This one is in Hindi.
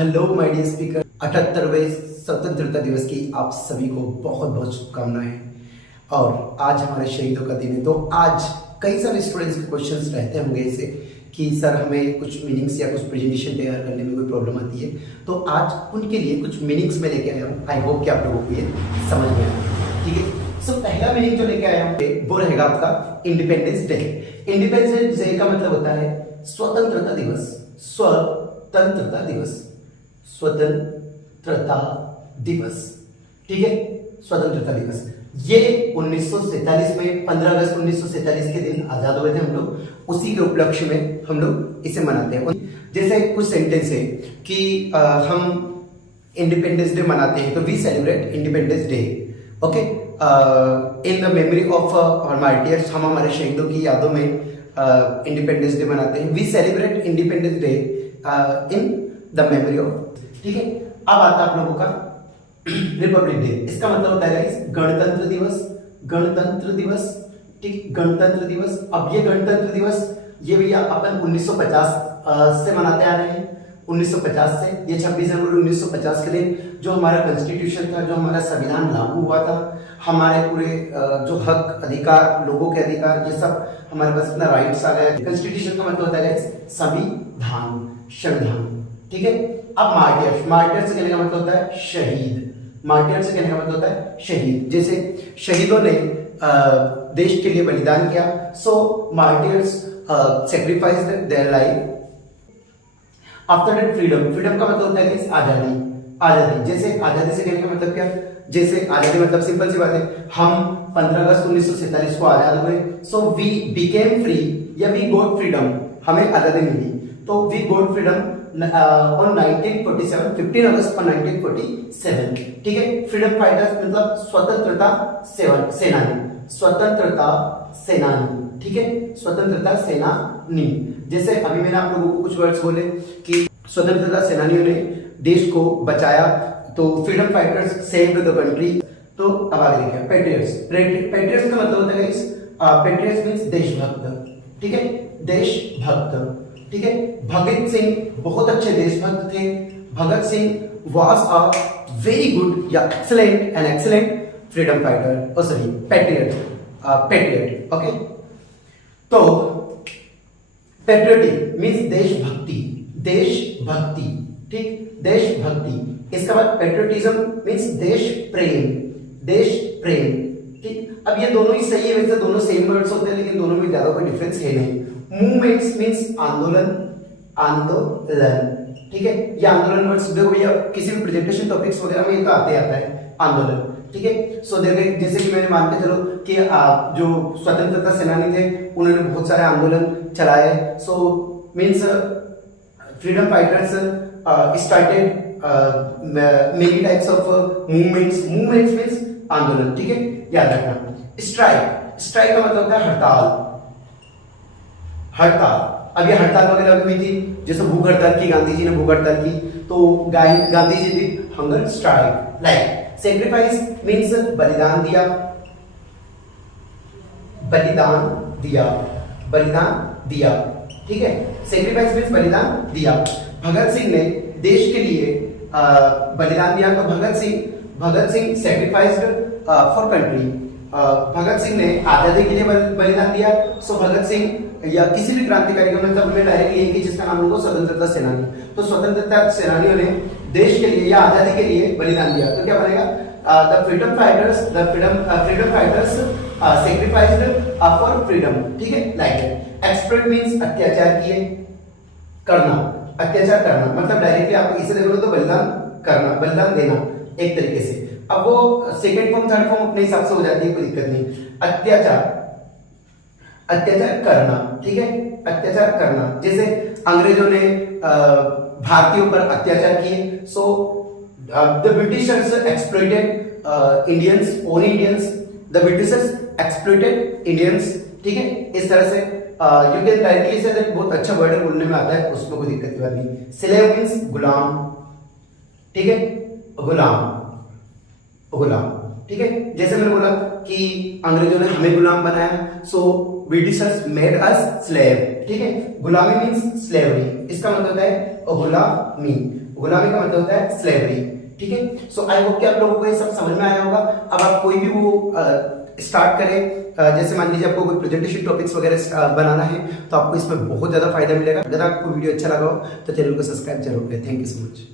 हेलो माय डियर स्पीकर, 78वें स्वतंत्रता दिवस की आप सभी को बहुत बहुत शुभकामनाएं। और आज हमारे शहीदों का दिन है, तो आज कई सारे स्टूडेंट्स के क्वेश्चंस रहते होंगे ऐसे कि सर हमें कुछ मीनिंग्स या कुछ प्रेजेंटेशन तैयार करने में कोई प्रॉब्लम आती है, तो आज उनके लिए कुछ मीनिंग्स में लेके आया हूँ। आई होप कि आप लोगों को ये समझ में आए, ठीक है। सो पहला मीनिंग जो लेके आया हूँ वो रहेगा आपका इंडिपेंडेंस डे। इंडिपेंडेंस डे का मतलब होता है स्वतंत्रता दिवस। स्वतंत्रता दिवस, स्वतंत्रता दिवस, ठीक है। स्वतंत्रता दिवस ये 1947 में 15 अगस्त 1947 के दिन आजाद हुए थे हम लोग। उसी के उपलक्ष्य में हम लोग इसे मनाते हैं। जैसे कुछ सेंटेंस है कि हम इंडिपेंडेंस डे मनाते हैं, तो we celebrate Independence Day, okay, in the memory of our martyrs. हम हमारे शहीदों की यादों में इंडिपेंडेंस डे मनाते हैं। We celebrate Independence Day in the memory of, ठीक है। अब आता है आप लोगों का रिपब्लिक डे। इसका मतलब होता है गणतंत्र दिवस। गणतंत्र दिवस, ठीक, गणतंत्र दिवस। अब ये गणतंत्र दिवस ये भैया अपन 1950 से मनाते आ रहे हैं। 1950 से, ये 26 जनवरी 1950 के दिन जो हमारा कॉन्स्टिट्यूशन था, जो हमारा संविधान लागू हुआ था, हमारे पूरे जो हक अधिकार, लोगों के अधिकार, ये सब हमारे पास इतना राइट्स आ गया। कॉन्स्टिट्यूशन का मतलब होता है संविधान, संविधान, ठीक है। अब मार्टियर्स, मार्टियर्स से कहने का मतलब होता है शहीद। मार्टियर्स से कहने का मतलब होता है शहीद। जैसे शहीदों ने देश के लिए बलिदान किया, so martyrs sacrificed their life after that freedom. Freedom का मतलब होता है आजादी। आजादी, जैसे आजादी से कहने का मतलब क्या? जैसे आजादी मतलब सिंपल सी बात है, हम 15 अगस्त 1947 को आजाद हुए, सो वी बिकेम फ्री या वी गॉट फ्रीडम, हमें आजादी मिली। तो वी गॉट फ्रीडम on 1947, 15 अगस्त 1947, ठीक है। फ्रीडम फाइटर्स मतलब स्वतंत्रता सेनानी, स्वतंत्रता सेनानी, ठीक है, स्वतंत्रता सेनानी। जैसे अभी मैंने आप लोगों को कुछ वर्ड्स बोले कि स्वतंत्रता सेनानियों ने देश को बचाया, तो freedom fighters saved the country. तो अब आगे देखिए पैट्रियट्स। पैट्रियट्स का मतलब होता है पैट्रियट्स मींस देशभक्त, ठीक है, देशभक्त, ठीक है। भगत सिंह बहुत अच्छे देशभक्त थे। Bhagat Singh was a very good या excellent an excellent freedom fighter, oh sorry patriot, patriot, okay. तो पैट्रियटिक मींस देशभक्ति, देशभक्ति, ठीक, देशभक्ति। इसके बाद पैट्रियटिज्म मींस देश प्रेम, देश प्रेम, ठीक। अब ये दोनों ही सही है, वैसे दोनों सेम वर्ड्स होते हैं, लेकिन दोनों में ज्यादा कोई डिफरेंस है नहीं। मूवमेंट्स मींस आंदोलन, आंदोलन, ठीक है। ये आंदोलन वर्ड्स देखो भैया, किसी भी प्रेजेंटेशन टॉपिक्स वगैरह में ये तो आते आता है आंदोलन, ठीक है। सो देखिए, जैसे कि मैंने मान के चलो कि जो स्वतंत्रता सेनानी थे उन्होंने बहुत सारे आंदोलन चलाए, सो means freedom fighters started many types of movements. Movements means आंदोलन, ठीक है, याद रखना। स्ट्राइक, स्ट्राइक का मतलब होता है हड़ताल, हड़ताल। अब ये हड़ताल वगैरह हुई थी, जैसे भूख हड़ताल की, गांधी जी ने भूख हड़ताल की, तो गांधी जी भी hunger strike. Like sacrifice means बलिदान दिया, बलिदान दिया, बलिदान दिया, ठीक है। सैक्रिफाइस मींस बलिदान दिया। भगत सिंह ने देश के लिए बलिदान दिया, तो Bhagat Singh sacrificed for country. Bhagat Singh ने आजादी के लिए बलिदान दिया, सो भगत सिंह या किसी भी क्रांतिकारी का मतलब में डायरेक्ट ये कि जिसका नाम होगा स्वतंत्रता सेनानी, तो स्वतंत्रता सेनानियों ने देश के लिए या आजादी के लिए बलिदान दिया, तो क्या बनेगा? The freedom fighters, freedom fighters sacrificed for freedom, ठीक है। लाइक एक्सप्लोइट मींस अत्याचार किए, करना, अत्याचार करना, मतलब डायरेक्टली आप इसे देखोगे तो बलिदान करना, बलिदान देना एक तरीके से। अब वो सेकंड फॉर्म थर्ड फॉर्म अपने हिसाब से हो जाती है, कोई दिक्कत नहीं। अत्याचार, अत्याचार करना, ठीक है, अत्याचार करना। जैसे अंग्रेजों ने भारतीयों पर अत्याचार किए, so the Britishers exploited Indians, own Indians, the Britishers exploited Indians, ठीक है। इस तरह से you can directly say that बहुत अच्छा वर्ड बोलने में आता है, उसमें कोई दिक्कत की बात नहीं। स्लेव मींस गुलाम, ठीक है, गुलाम, गुलाम, ठीक है। जैसे मैंने बोला कि अंग्रेजों ने हमें गुलाम बनाया, सो ब्रिटिशर्स मेड अस स्लेव, ठीक है। गुलामी मींस स्लेवरी, इसका मतलब है गुलामी, गुलामी का मतलब होता है स्लेवरी। ठीक है, सो आई होप कि आप लोगों को ये सब समझ में आया होगा। अब आप कोई भी वो स्टार्ट करें, जैसे मान लीजिए आपको कोई प्रेजेंटेशन टॉपिक्स वगैरह बनाना है तो आपको इसमें बहुत ज्यादा फायदा मिलेगा। अगर आपको वीडियो अच्छा लगा हो तो चैनल को सब्सक्राइब जरूर करें। Thank you so much.